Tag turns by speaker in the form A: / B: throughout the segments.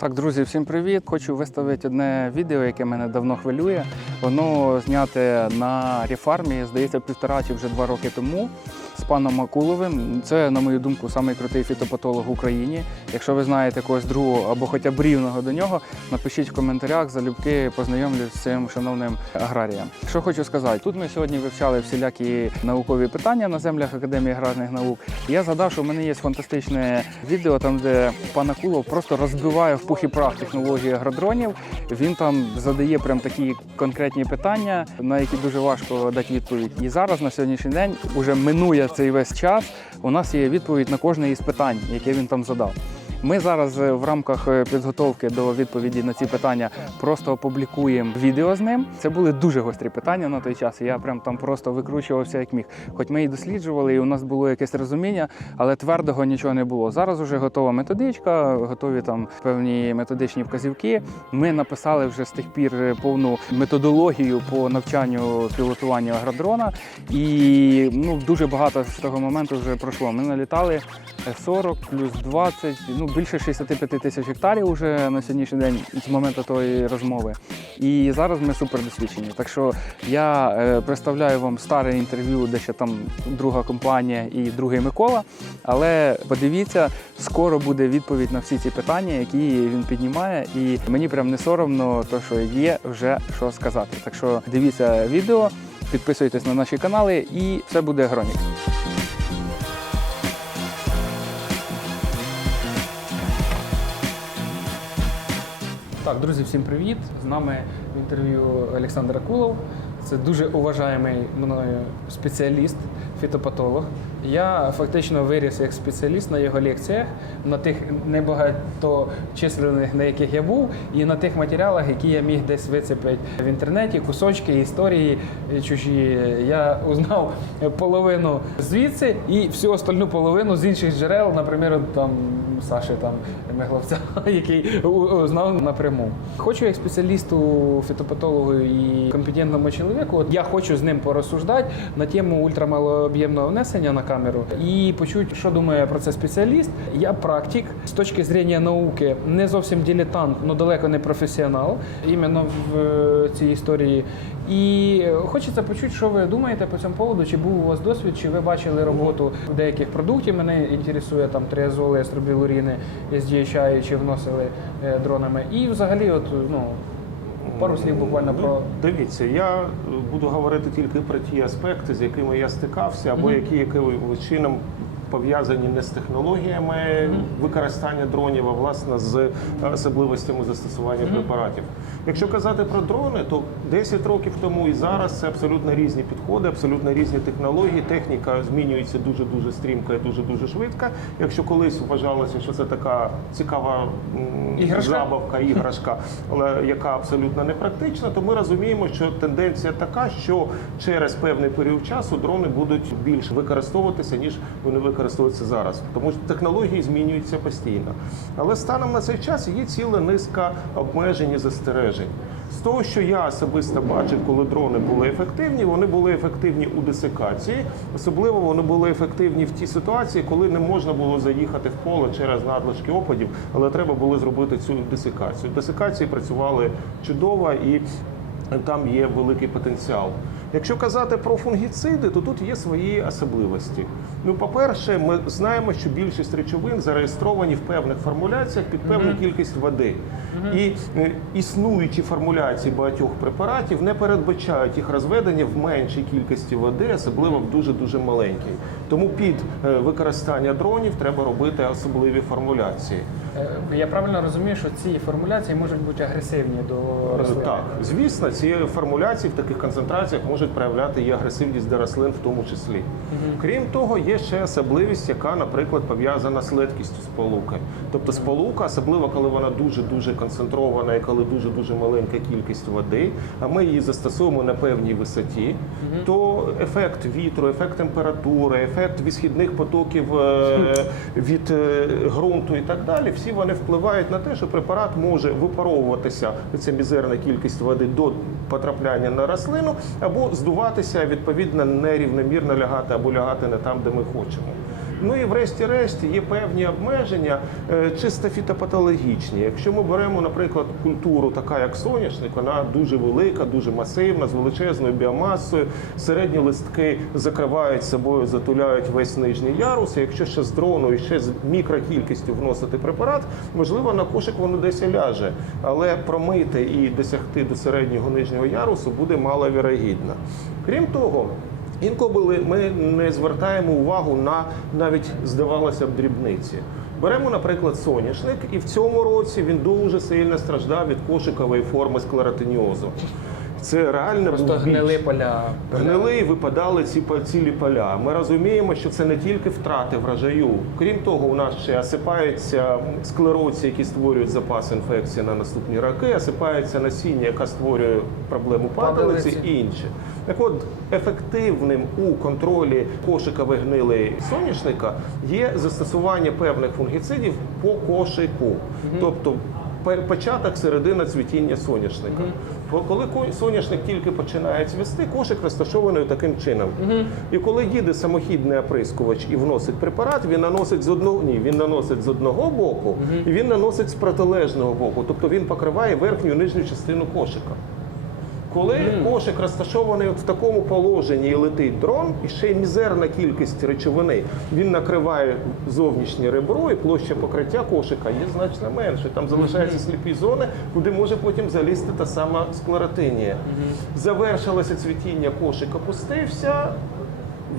A: Так, друзі, всім привіт! Хочу виставити одне відео, яке мене давно хвилює. Воно зняте на рефармі, здається, півтора чи вже два роки тому з паном Макуловим. Це, на мою думку, самий крутий фітопатолог в Україні. Якщо ви знаєте когось другого або хоча б рівного до нього, напишіть в коментарях, залюбки познайомлюсь з цим шановним аграрієм. Що хочу сказати, тут ми сьогодні вивчали всілякі наукові питання на землях Академії аграрних наук. Я згадав, що в мене є фантастичне відео, там де пан Акулов просто розбиває в пух і прах технології агродронів. Він там задає прям такі конкретні питання, на які дуже важко дати відповідь. І зараз на сьогоднішній день уже минує цей весь час. У нас є відповідь на кожне із питань, яке він там задав. Ми зараз е, в рамках е, підготовки до відповіді на ці питання просто опублікуємо відео з ним. Це були дуже гострі питання на той час. Я прям там просто викручувався як міг. Хоч ми і досліджували, і у нас було якесь розуміння, але твердого нічого не було. Зараз вже готова методичка, готові там певні методичні вказівки. Ми написали вже з тих пір е, повну методологію по навчанню пілотуванню агродрона, і ну дуже багато з того моменту вже пройшло. Ми налітали 40 плюс 20, ну більше 65 тисяч гектарів уже на сьогоднішній день з моменту тої розмови. І зараз ми супер досвідчені. Так що я е, представляю вам старе інтерв'ю, де ще там друга компанія і другий Микола. Але подивіться, скоро буде відповідь на всі ці питання, які він піднімає. І мені прям не соромно, то що є вже що сказати. Так що дивіться відео, підписуйтесь на наші канали, і все буде гронік. Так, друзі, всім привіт! З нами в інтерв'ю Олександр Акулов. Це дуже уважаємий мною спеціаліст, фітопатолог. Я фактично виріс як спеціаліст на його лекціях, на тих небагаточисленних, на яких я був, і на тих матеріалах, які я міг десь вицепити в інтернеті, кусочки історії чужі. Я узнав половину звідси і всю остальну половину з інших джерел, наприклад, там Саші там Мегловця, який знав напряму. Хочу як спеціалісту, фітопатологу і компетентному чоловіку. От я хочу з ним порозсуждати на тему ультрамалооб'ємного внесення на камеру і почути, що думає про це спеціаліст. Я практик з точки зрення науки, не зовсім дилетант, але далеко не професіонал, іменно в е, цій історії. І хочеться почути, що ви думаєте по цьому поводу, чи був у вас досвід, чи ви бачили роботу деяких продуктів. Мене інтересує там триазоли, естробілуріни, SDHI, чи вносили е, дронами. І взагалі, от ну пару слів буквально
B: Ну,
A: про
B: Дивіться, я буду говорити тільки про ті аспекти, з якими я стикався, або які якимось чином пов'язані не з технологіями використання дронів, а власне з е, особливостями застосування препаратів. Якщо казати про дрони, то 10 років тому і зараз це абсолютно різні підходи, абсолютно різні технології. Техніка змінюється дуже дуже стрімко і дуже дуже швидко. Якщо колись вважалося, що це така цікава
A: Іграшка?
B: забавка, іграшка, але яка абсолютно не практична, то ми розуміємо, що тенденція така, що через певний період часу дрони будуть більше використовуватися, ніж вони використовуються зараз. Тому що технології змінюються постійно. Але станом на цей час є ціла низка обмежень і застережень. З того, що я особисто бачив, коли дрони були ефективні, вони були ефективні у десикації. Особливо вони були ефективні в тій ситуації, коли не можна було заїхати в поле через надлишки опадів, але треба було зробити цю десикацію. Десикації працювали чудово і там є великий потенціал. Якщо казати про фунгіциди, то тут є свої особливості. Ну, по-перше, ми знаємо, що більшість речовин зареєстровані в певних формуляціях під певну кількість води. І е, існуючі формуляції багатьох препаратів не передбачають їх розведення в меншій кількості води, особливо в дуже дуже маленькій. Тому під е, використання дронів треба робити особливі формуляції.
A: Е, я правильно розумію, що ці формуляції можуть бути агресивні до рослин.
B: Так, звісно, ці формуляції в таких концентраціях можуть проявляти і агресивність до рослин в тому числі. Крім того, є ще особливість, яка, наприклад, пов'язана з легкістю сполуки. Тобто сполука, особливо коли вона дуже дуже концентрована і коли дуже дуже маленька кількість води, а ми її застосовуємо на певній висоті, то ефект вітру, ефект температури, ефект відсхідних потоків е, від е, ґрунту і так далі, всі вони впливають на те, що препарат може випаровуватися ця мізерна кількість води до потрапляння на рослину, або здуватися відповідно нерівномірно лягати або лягати не там, де ми хочемо. Ну і врешті-решт є певні обмеження е, чисто фітопатологічні. Якщо ми беремо, наприклад, культуру, така як соняшник, вона дуже велика, дуже масивна, з величезною біомасою. Середні листки закривають собою, затуляють весь нижній ярус. І якщо ще з дрону і ще з мікрокількістю вносити препарат, можливо, на кошик воно десь ляже, але промити і досягти до середнього нижнього ярусу буде маловірогідно. Крім того. Інколи ми не звертаємо увагу на навіть здавалося б дрібниці. Беремо, наприклад, соняшник, і в цьому році він дуже сильно страждав від кошикової форми склеротиніозу. Це реально
A: Просто
B: був
A: гнили поля.
B: Гнили і випадали ці цілі поля. Ми розуміємо, що це не тільки втрати врожаю. Крім того, у нас ще осипаються склероці, які створюють запас інфекції на наступні роки, осипається насіння, яка створює проблему падалиці і інше. Так от, ефективним у контролі кошикової гнили соняшника є застосування певних фунгіцидів по кошику. Тобто початок середина цвітіння соняшника. Бо Коли ко- соняшник тільки починає цвісти, кошик розташований таким чином. І коли їде самохідний оприскувач і вносить препарат, він наносить з одного ні, він наносить з одного боку, і він наносить з протилежного боку. Тобто він покриває верхню і нижню частину кошика. Коли кошик розташований от в такому положенні і летить дрон, і ще й мізерна кількість речовини, він накриває зовнішнє ребро, і площа покриття кошика є значно менше. Там залишаються сліпі зони, куди може потім залізти та сама склеротинія. Завершилося цвітіння, кошик опустився.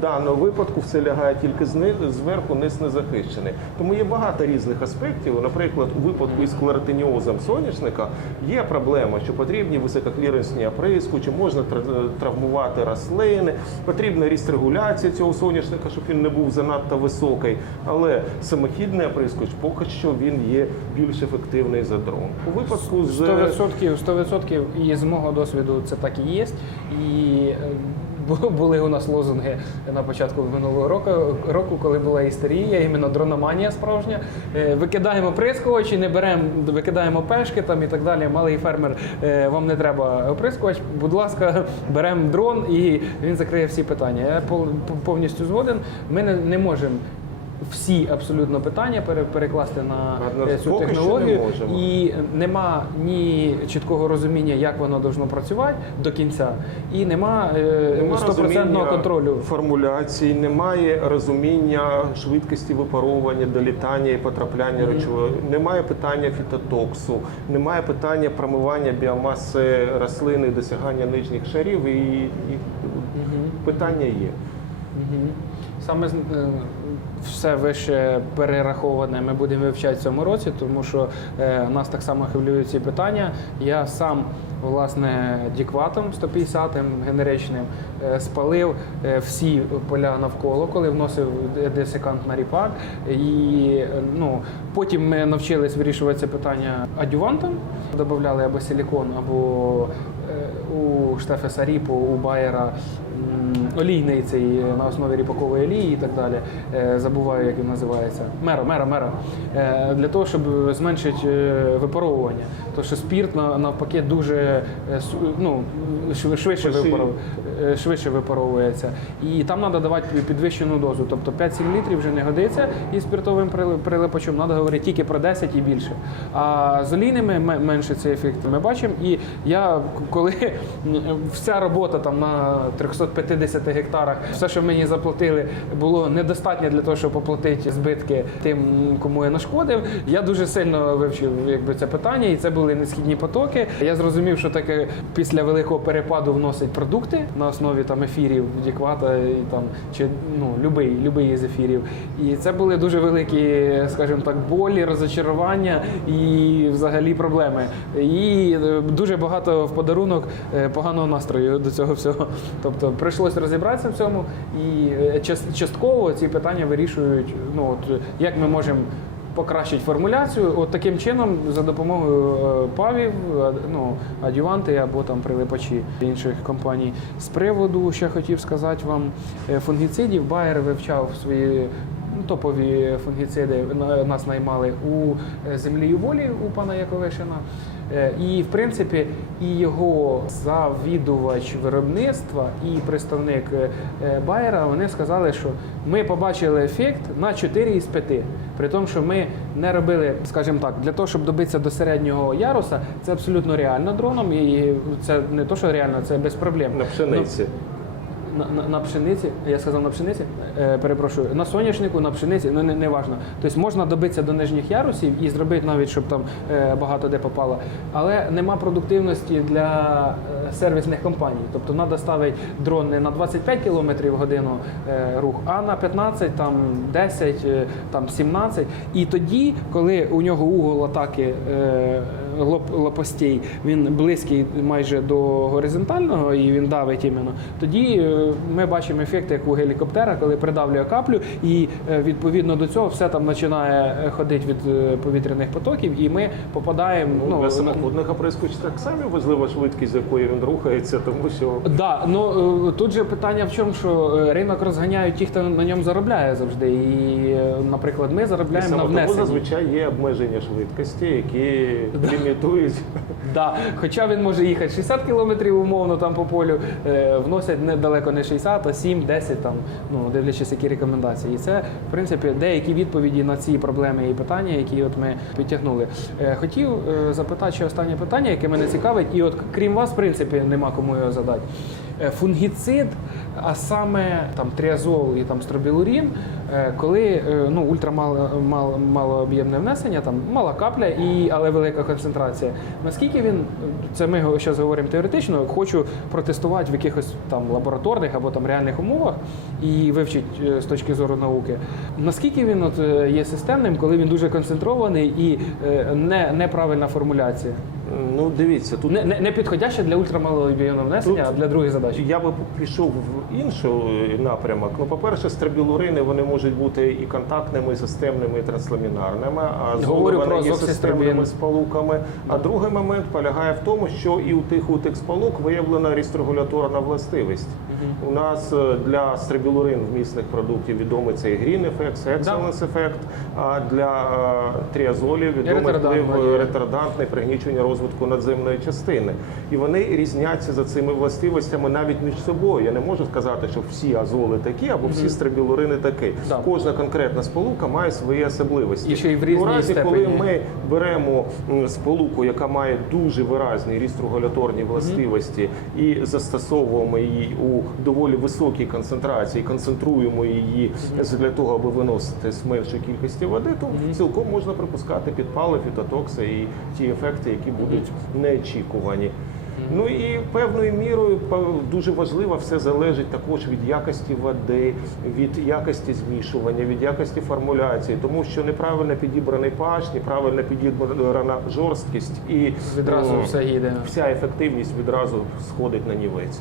B: Даному випадку все лягає тільки зверху, низ не захищений. Тому є багато різних аспектів. Наприклад, у випадку із склеротиніозом соняшника є проблема, що потрібні висококліренсні оприскувачі, можна тра- травмувати рослини, потрібна регуляція цього соняшника, щоб він не був занадто високий. Але самохідний оприскувач поки що він є більш ефективний за дрон. У випадку з
A: 100%, 100% і з мого досвіду це так і є. І е, були у нас лозунги на початку минулого року, року коли була істерія, іменно дрономанія справжня. Е, Викидаємо прискувачі, не беремо, викидаємо пешки там і так далі. Малий фермер, е, вам не треба оприскувач. Будь ласка, беремо дрон і він закриє всі питання. Я повністю згоден. Ми не, не можемо. Всі абсолютно питання перекласти на
B: Одно-
A: е, цю
B: що не
A: технологію, і нема ні чіткого розуміння, як воно должно працювати до кінця, і нема е, стопроцентного контролю.
B: формуляцій, немає розуміння швидкості випаровування, долітання і потрапляння речовин, немає питання фітотоксу, немає питання промивання біомаси рослини, досягання нижніх шарів, і, і питання є.
A: Мгм. Саме з- е, все вище перераховане ми будемо вивчати в цьому році, тому що е, нас так само хвилюють ці питання. Я сам власне дікватом 150-м генеричним е, спалив е, всі поля навколо, коли вносив десикант на ріпак. І е, ну, потім ми навчились вирішувати це питання адювантом, додавали або силікон, або е, у Штефеса Ріпу, у Байера олійний цей е, на основі ріпакової олії і так далі. Е, Забуваю, як він називається. Мера, мера, мера. Е, Для того, щоб зменшити випаровування. Тому що спірт на- навпаки дуже ну, швидше,
B: Швидше.
A: випаров, е, швидше випаровується. І там треба давати підвищену дозу. Тобто 5-7 літрів вже не годиться і спиртовим прили- прилипачом треба говорити тільки про 10 і більше. А з олійними менше цей ефект ми бачимо. І я коли вся робота там на 350 гектарах, все, що мені заплатили, було недостатньо для того, щоб оплатити збитки тим, кому я нашкодив. Я дуже сильно вивчив якби це питання, і це були несхідні потоки. Я зрозумів, що таке після великого перепаду вносить продукти на основі там ефірів, діквата і там чи ну любий, любий із ефірів. І це були дуже великі, скажімо так, болі, розочарування і взагалі проблеми. І е, дуже багато в подарунок е, поганого настрою до цього всього. Тобто прийшлось розібратися в цьому, і е, частково ці питання вирішують. Ну от як ми можемо. Покращити формуляцію, от таким чином за допомогою е, павів, е, ну адюванти або там прилипачі інших компаній. З приводу ще хотів сказати вам е, фунгіцидів. Байер вивчав свої топові фунгіциди нас наймали у е, землі і волі у пана Яковишина. Е, І в принципі, і його завідувач виробництва, і представник е, Байера вони сказали, що ми побачили ефект на 4 із 5. При тому, що ми не робили, скажімо так, для того, щоб добитися до середнього яруса, це абсолютно реально дроном, і це не то, що реально, це без проблем.
B: На пшениці.
A: На, на, на пшениці, я сказав на пшениці, е, перепрошую, на соняшнику, на пшениці, ну не, не важно. Тобто можна добитися до нижніх ярусів і зробити навіть, щоб там е, багато де попало. Але нема продуктивності для е, сервісних компаній. Тобто треба ставити дрон не на 25 км в годину е, рух, а на 15, там 10, е, там 17. І тоді, коли у нього угол атаки е, лопастей, він близький майже до горизонтального і він давить іменно, тоді е, ми бачимо ефект, як у гелікоптера, коли придавлює каплю, і е, відповідно до цього все там починає е, ходити від повітряних потоків, і ми попадаємо.
B: Ну, для
A: на-
B: самоходних оприскувачів так само важлива швидкість, з якою він рухається, тому що
A: Да, ну тут же питання в чому, що ринок розганяють ті, хто на ньому заробляє завжди. І, наприклад, ми
B: і
A: заробляємо на
B: саме тому зазвичай є обмеження швидкості, які лімітують.
A: Да. Хоча він може їхати 60 кілометрів умовно там по полю, е, вносять недалеко не 60, а 7, 10, там, ну, дивлячись, які рекомендації. І це, в принципі, деякі відповіді на ці проблеми і питання, які от ми підтягнули. Е, Хотів е, запитати ще останнє питання, яке мене цікавить, і от крім вас, в принципі, нема кому його задати. Е, Фунгіцид, а саме там тріазол і там стробілурін, е, коли е, ну, ультрамало мало, внесення, там мала капля, і, але велика концентрація. Наскільки він, це ми зараз говоримо теоретично, хочу протестувати в якихось там лабораторних або там реальних умовах і вивчити з точки зору науки. Наскільки він от, є системним, коли він дуже концентрований і не, неправильна формуляція?
B: Ну, дивіться, тут
A: Не, не, не підходяще для ультрамалооб'ємного внесення,
B: Тут-
A: а для другої задачі.
B: Я би пішов в інший напрямок. Ну, по-перше, стробілурини вони можуть бути і контактними, і системними, і трансламінарними, а золи
A: Говорю
B: вони
A: про
B: є
A: зоксистрабін.
B: системними сполуками. А другий момент полягає в тому, що і у тих у тих сполук виявлена рістрегуляторна властивість. У нас е, для стрибілурин вмісних продуктів відомий цей green ефект, excellence ефект, а для е, тріазолів відомий вплив е, ретардантне пригнічення розвитку надземної частини. І вони різняться за цими властивостями навіть між собою. Я не можу сказати, що всі азоли такі або всі стрибілурини такі. Кожна конкретна сполука має свої особливості.
A: І ще й в
B: різні
A: у
B: разі, коли ми беремо сполуку, яка має дуже виразні рістрогуляторні властивості, і застосовуємо її у доволі високій концентрації, концентруємо її для того, аби виносити з меншої кількості води, то цілком можна припускати підпали, фітотокси і ті ефекти, які будуть неочікувані. Ну і певною мірою дуже важливо все залежить також від якості води, від якості змішування, від якості формуляції, тому що неправильно підібраний pH, неправильно підібрана жорсткість і
A: Відразу
B: ну,
A: все їде.
B: вся ефективність відразу сходить на нівець.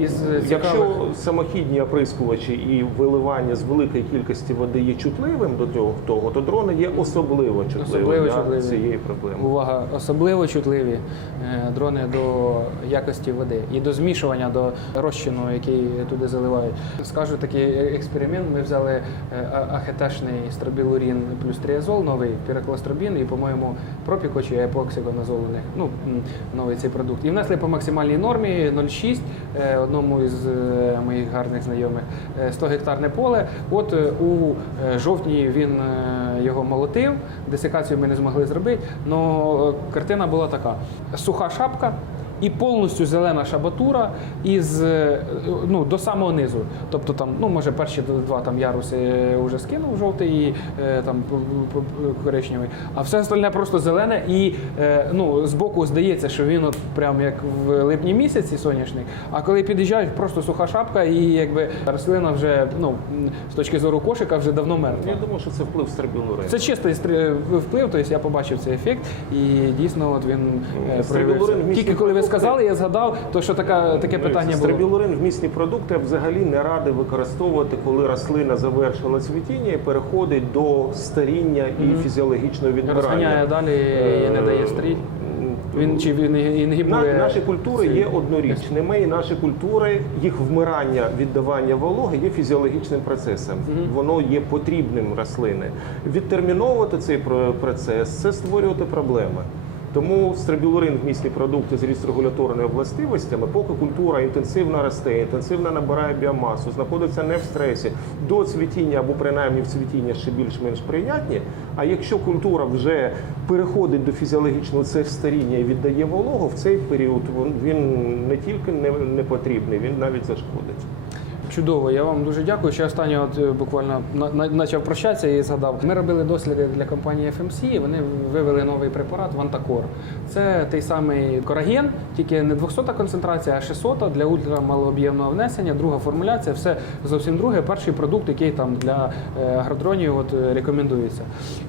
A: Із цікавих-
B: Якщо самохідні оприскувачі і виливання з великої кількості води є чутливим до цього, того, то дрони є особливо чутливим
A: Особливо
B: для
A: чутливі.
B: цієї проблеми.
A: Увага, особливо чутливі е, дрони до якості води і до змішування до розчину, який туди заливають. Скажу такий експеримент. Ми взяли е, ахеташний стробілурін плюс тріазол, новий пірокластробін і, по-моєму, пропіко чи епоксигоназол у них, ну новий цей продукт. І внесли по максимальній нормі 0,6 е, одному із е, моїх гарних знайомих е, 100 гектарне поле. От е, у е, жовтні він е, його молотив. Десикацію ми не змогли зробити. але картина була така: суха шапка. І повністю зелена шабатура із е, ну до самого низу. Тобто там, ну може, перші два там яруси вже скинув жовтий і е, там коричневий, а все остальне просто зелене. І е, ну збоку здається, що він от прям як в липні місяці соняшник. А коли під'їжджають, просто суха шапка, і якби рослина вже ну з точки зору кошика вже давно мертва.
B: Я думаю, що це вплив стробілурин.
A: Це чистий вплив, тобто я побачив цей ефект, і дійсно от він е, проявився. Тільки коли ви. Сказали, я згадав, то що така, таке питання було.
B: Стрибілурин вмісні продукти взагалі не радий використовувати, коли рослина завершила цвітіння і переходить до старіння і фізіологічного відмирання.
A: Розганяє далі і не дає стрій. Він чи він інгібує
B: наші культури є однорічними, і наші культури, їх вмирання, віддавання вологи є фізіологічним процесом. Воно є потрібним рослини. Відтерміновувати цей про- процес це створювати проблеми. Тому стрибілурин в місті продукти з регуляторними властивостями, поки культура інтенсивно росте, інтенсивно набирає біомасу, знаходиться не в стресі, до цвітіння або принаймні в цвітіння ще більш-менш прийнятні. А якщо культура вже переходить до фізіологічного це старіння і віддає вологу, в цей період він- не тільки не потрібний, він навіть зашкодить.
A: Чудово, я вам дуже дякую. Ще останнє, от е, буквально почав прощатися і згадав. Ми робили досліди для компанії FMC, вони вивели новий препарат Вантакор. Це той самий кораген, тільки не 200 концентрація, а 600 для ультрамалооб'ємного внесення. Друга формуляція, все зовсім друге. Перший продукт, який там для е, агродронів от, е, рекомендується.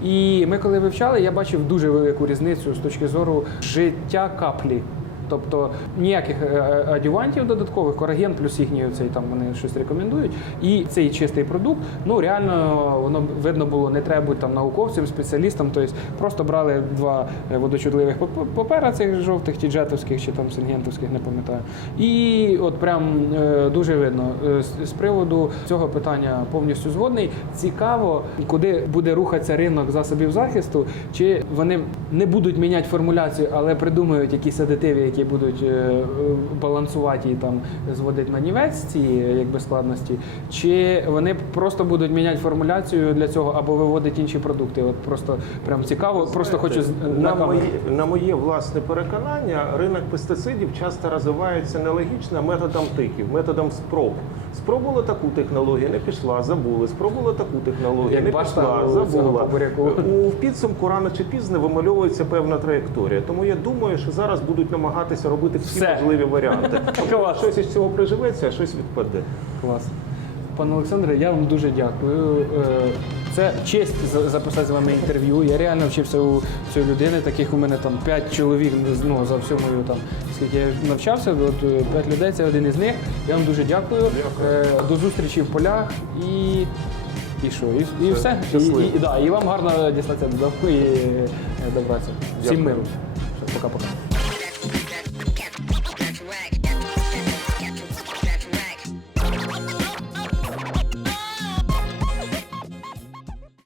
A: І ми коли вивчали, я бачив дуже велику різницю з точки зору життя каплі. Тобто ніяких е, е, адювантів додаткових, кораген плюс їхній цей там вони щось рекомендують. І цей чистий продукт, ну реально воно видно було, не треба бути там науковцем, спеціалістом. Тобто просто брали два е, водочутливих папера цих жовтих, ті джетовських чи там сингентовських, не пам'ятаю. І от прям е, дуже видно. Е, З приводу цього питання повністю згодний. Цікаво, куди буде рухатися ринок засобів захисту, чи вони не будуть міняти формуляцію, але придумають якісь адитиви, які будуть е, е, балансувати і там зводити на нівець ці е, якби складності, чи вони просто будуть міняти формуляцію для цього або виводити інші продукти. От просто прям цікаво. Просто хочу з-
B: на моє, на моє власне переконання, ринок пестицидів часто розвивається нелогічно методом тиків, методом спроб. Спробували таку технологію, не пішла, забули. Спробувала таку технологію,
A: Як
B: не
A: башта
B: пішла, забула. У підсумку рано чи пізно вимальовується певна траєкторія. Тому я думаю, що зараз будуть намагатися робити всі
A: Все.
B: можливі варіанти. Щось із цього приживеться, а щось відпаде.
A: Клас. Пане Олександре, я вам дуже дякую. Е, Це честь за- записати з вами інтерв'ю. Я реально вчився у цієї людини. Таких у мене там п'ять чоловік ну, за всю мою там, скільки я навчався, от е, п'ять людей, це один із них. Я вам дуже дякую. Е, До зустрічі в полях і. І що? І, і все. І, і, і, да, і вам гарно дістатися додому і добратися. Всім
B: Дякую.
A: миру. Пока-пока.